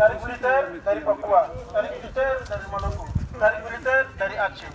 tarik militer dari Papua, tarik militer dari Maluku, tarik militer dari Aceh.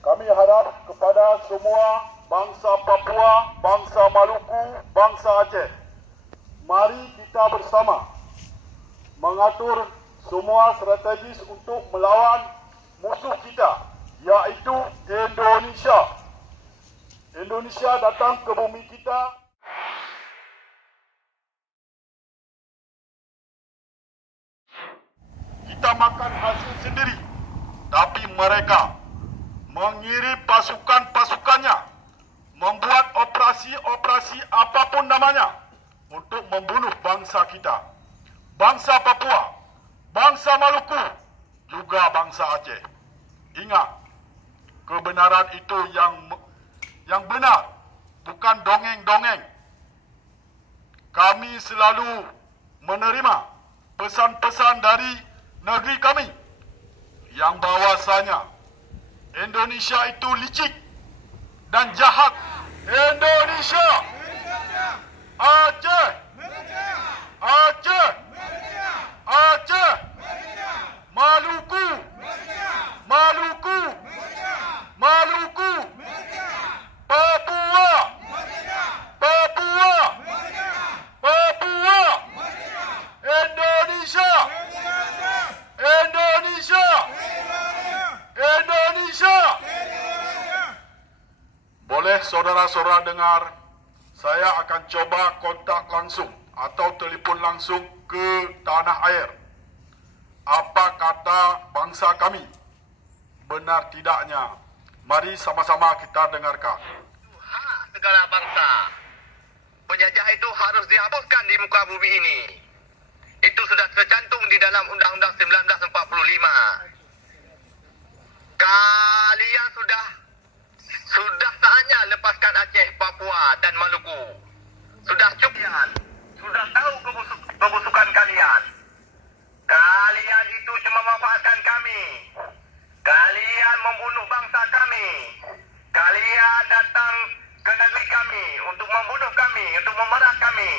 Kami harap kepada semua bangsa Papua, bangsa Maluku, bangsa Aceh, mari kita bersama mengatur semua strategis untuk melawan musuh kita, yaitu Indonesia. Indonesia datang ke bumi kita. Kita makan hasil sendiri, tapi mereka mengirim pasukan-pasukannya, membuat operasi-operasi apapun namanya untuk membunuh bangsa kita. Bangsa Papua, bangsa Maluku, juga bangsa Aceh. Ingat, kebenaran itu yang benar, bukan dongeng-dongeng. Kami selalu menerima pesan-pesan dari negeri kami yang bahwasanya Indonesia itu licik dan jahat. Indonesia, Aceh, Aceh, Aceh, Maluku, Maluku, Maluku, Papua, Papua, Papua, Indonesia, Indonesia, Indonesia. Boleh saudara-saudara dengar, saya akan coba kontak langsung atau telefon langsung ke tanah air. Apa kata bangsa kami? Benar tidaknya? Mari sama-sama kita dengarkan. Hak segala bangsa. Penjajah itu harus dihapuskan di muka bumi ini. Itu sudah tercantum di dalam Undang-Undang 1945. Kalian sudah saatnya lepaskan Aceh, Papua dan Maluku. Sudah cukup. Sudah tahu kebusukan kalian. Kalian itu cuma memanfaatkan kami. Kalian membunuh bangsa kami. Kalian datang ke negeri kami untuk membunuh kami, untuk memerah kami.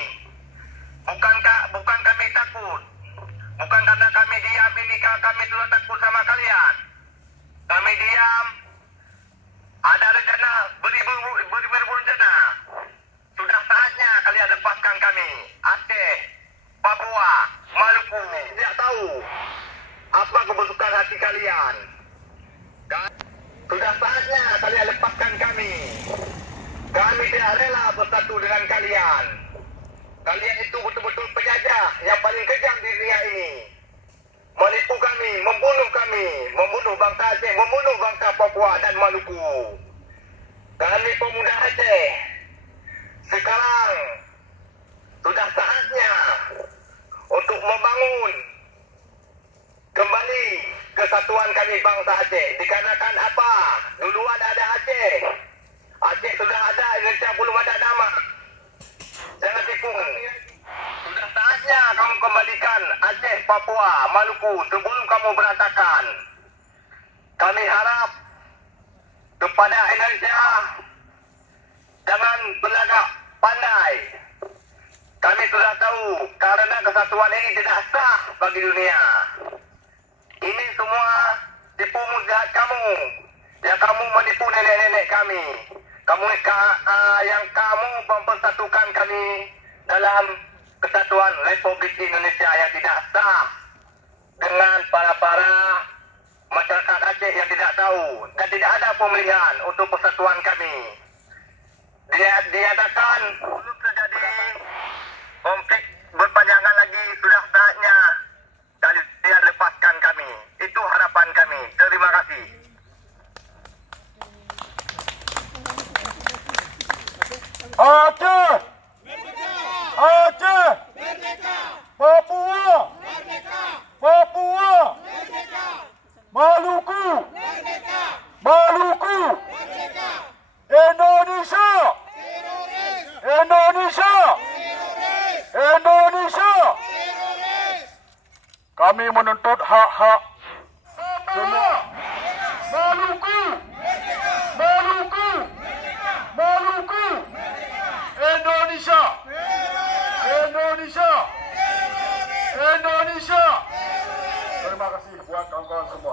Bukan kami takut. Bukan karena kami diam ini kami sudah takut sama kalian. Kami diam. Ada rencana, beribu-ribu rencana. Sudah saatnya kalian lepaskan kami. Aceh, Papua, Maluku. Tidak tahu apa kebusukan hati kalian. Sudah saatnya kalian lepaskan kami. Kami tidak rela bersatu dengan kalian. Kalian itu betul-betul penjajah yang paling kejam di dunia ini. Menipu kami, membunuh bangsa Aceh, membunuh bangsa Papua dan Maluku. Kami pemuda Aceh, sekarang sudah saatnya untuk membangun kembali kesatuan kami bangsa Aceh. Dikarenakan apa? Duluan ada Aceh. Aceh sudah ada, Indonesia belum ada nama. Jangan tipu. Sudah saatnya kamu kembalikan Aceh, Papua, Maluku sebelum kamu berantakan. Kami harap kepada Indonesia jangan berlagak pandai. Kami sudah tahu karena kesatuan ini tidak sah bagi dunia. Ini semua yang kamu menipu nenek-nenek kami. Yang kamu mempersatukan kami dalam kesatuan Republik Indonesia yang tidak sah dengan para masyarakat Aceh yang tidak tahu dan tidak ada pemilihan untuk persatuan kami. Diadakan belum terjadi konflik berpanjangan lagi, sudah saatnya kalian lepaskan kami. Itu harapan kami. Terima kasih. Aceh! Aceh! Papua! Papua! Maluku! Maluku! Indonesia! Indonesia! Indonesia! Kami menuntut hak-hak semua. Maluku! Maluku! Maluku! Indonesia! Indonesia! Indonesia! Terima kasih buat kawan-kawan semua.